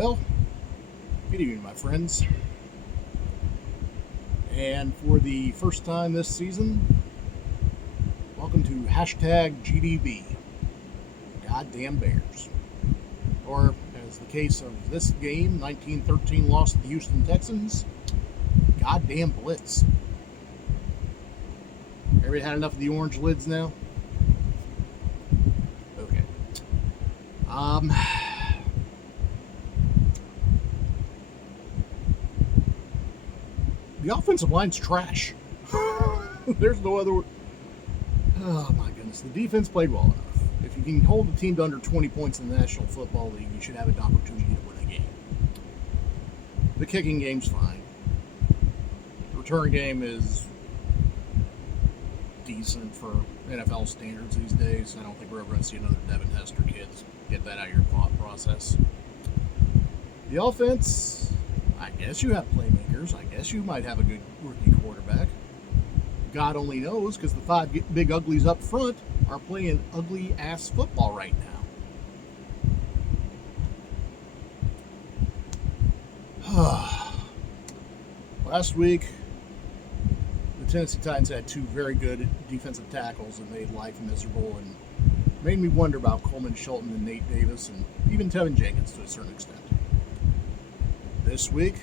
Well, good evening, my friends. And for the first time this season, welcome to hashtag GDB, Goddamn Bears. Or, as the case of this game, 1913 loss to the Houston Texans, Goddamn Blitz. Everybody had enough of the orange lids now? Okay. The offensive line's trash. There's no other. Oh my goodness. The defense played well enough. If you can hold a team to under 20 points in the National Football League, you should have an opportunity to win a game. The kicking game's fine. The return game is decent for NFL standards these days. I don't think we're ever going to see another Devin Hester kids. Get that out of your thought process. The offense, I guess you have playmakers. I guess you might have a good rookie quarterback. God only knows, because the five big uglies up front are playing ugly-ass football right now. Last week, the Tennessee Titans had two very good defensive tackles that made life miserable and made me wonder about Coleman Shelton and Nate Davis and even Tevin Jenkins to a certain extent. This week,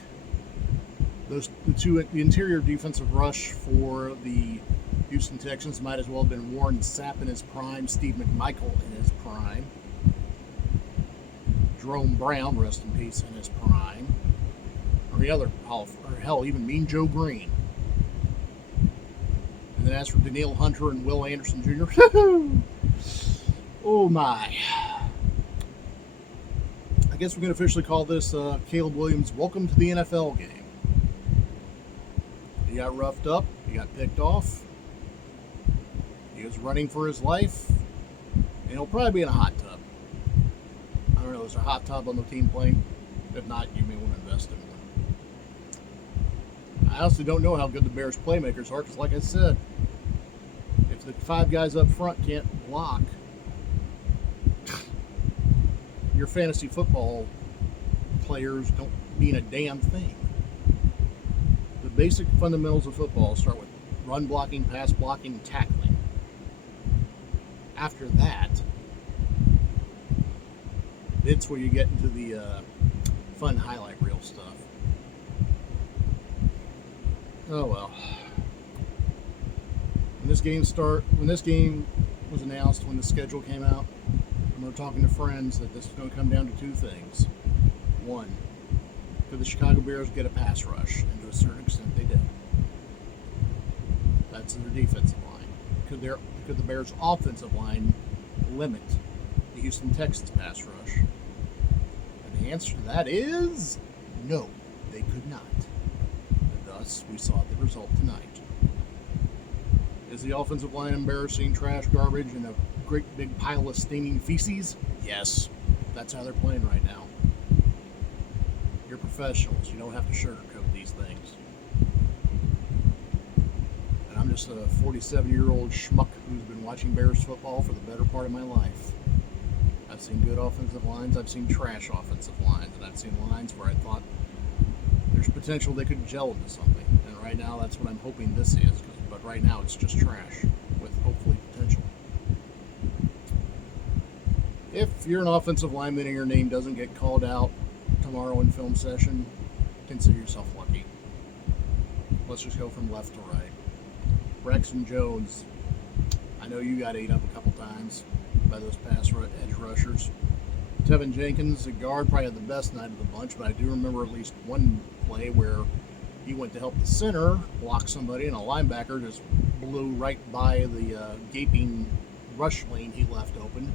the interior defensive rush for the Houston Texans might as well have been Warren Sapp in his prime, Steve McMichael in his prime, Jerome Brown, rest in peace, in his prime, or the other, or hell, even Mean Joe Green. And then as for Danielle Hunter and Will Anderson Jr., oh my. I guess we can officially call this Caleb Williams' welcome to the NFL game. He got roughed up. He got picked off. He was running for his life. And he'll probably be in a hot tub. I don't know, is there a hot tub on the team plane? If not, you may want to invest in one. I honestly don't know how good the Bears playmakers are, because like I said, if the five guys up front can't block, your fantasy football players don't mean a damn thing. The basic fundamentals of football start with run blocking, pass blocking, tackling. After that, it's where you get into the fun highlight reel stuff. Oh well. When this game was announced, when the schedule came out, and we were talking to friends that this is going to come down to two things. One, could the Chicago Bears get a pass rush? And to a certain extent, they did. That's their defensive line. Could the Bears' offensive line limit the Houston Texans pass rush? And the answer to that is no, they could not. And thus, we saw the result tonight. Is the offensive line embarrassing, trash, garbage, and a great big pile of steaming feces? Yes. That's how they're playing right now. You're professionals. You don't have to sugarcoat these things. And I'm just a 47-year-old schmuck who's been watching Bears football for the better part of my life. I've seen good offensive lines. I've seen trash offensive lines. And I've seen lines where I thought there's potential they could gel into something. And right now, that's what I'm hoping this is. But right now, it's just trash with hopefully potential. If you're an offensive lineman and your name doesn't get called out tomorrow in film session, consider yourself lucky. Let's just go from left to right. Braxton Jones, I know you got ate up a couple times by those pass edge rushers. Tevin Jenkins, a guard, probably had the best night of the bunch, but I do remember at least one play where he went to help the center block somebody, and a linebacker just blew right by the gaping rush lane he left open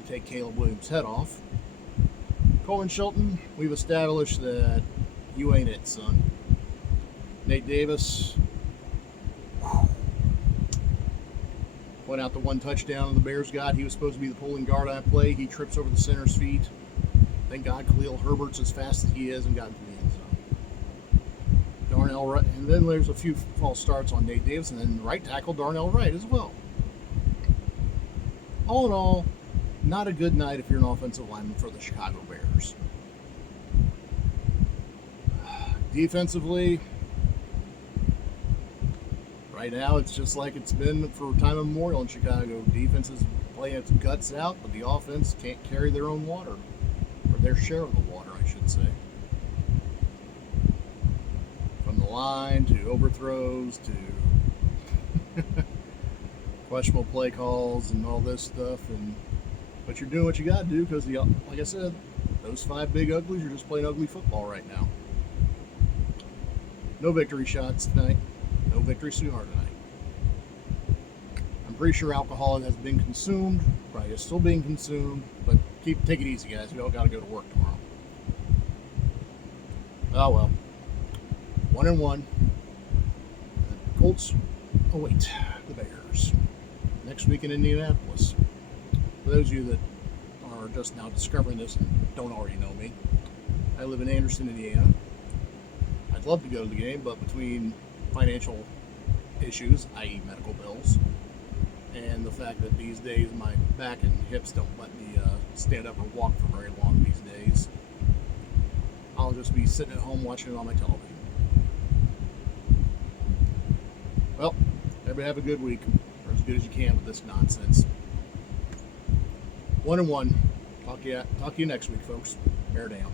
to take Caleb Williams' head off. Coleman Shelton, we've established that you ain't it, son. Nate Davis, went out the one touchdown the Bears got. He was supposed to be the pulling guard on that play. He trips over the center's feet. Thank God Khalil Herbert's as fast as he is and got into the end zone. Darnell Wright, and then there's a few false starts on Nate Davis, and then right tackle Darnell Wright as well. All in all, not a good night if you're an offensive lineman for the Chicago Bears. Defensively, right now it's just like it's been for time immemorial in Chicago. Defense is playing its guts out, but the offense can't carry their own water, or their share of the water, I should say. From the line to overthrows to questionable play calls and all this stuff, but you're doing what you got to do because, like I said, those 5 big uglies are just playing ugly football right now. No victory shots tonight. No victory cigar tonight. I'm pretty sure alcohol has been consumed. Probably is still being consumed, but take it easy, guys. We all got to go to work tomorrow. Oh well. 1-1. The Colts await the Bears next week in Indianapolis. For those of you that are just now discovering this and don't already know me, I live in Anderson, Indiana. I'd love to go to the game, but between financial issues, i.e. medical bills, and the fact that these days my back and hips don't let me stand up or walk for very long these days, I'll just be sitting at home watching it on my television. Well, everybody have a good week, or as good as you can with this nonsense. 1-1. Talk to you next week, folks. Bear down.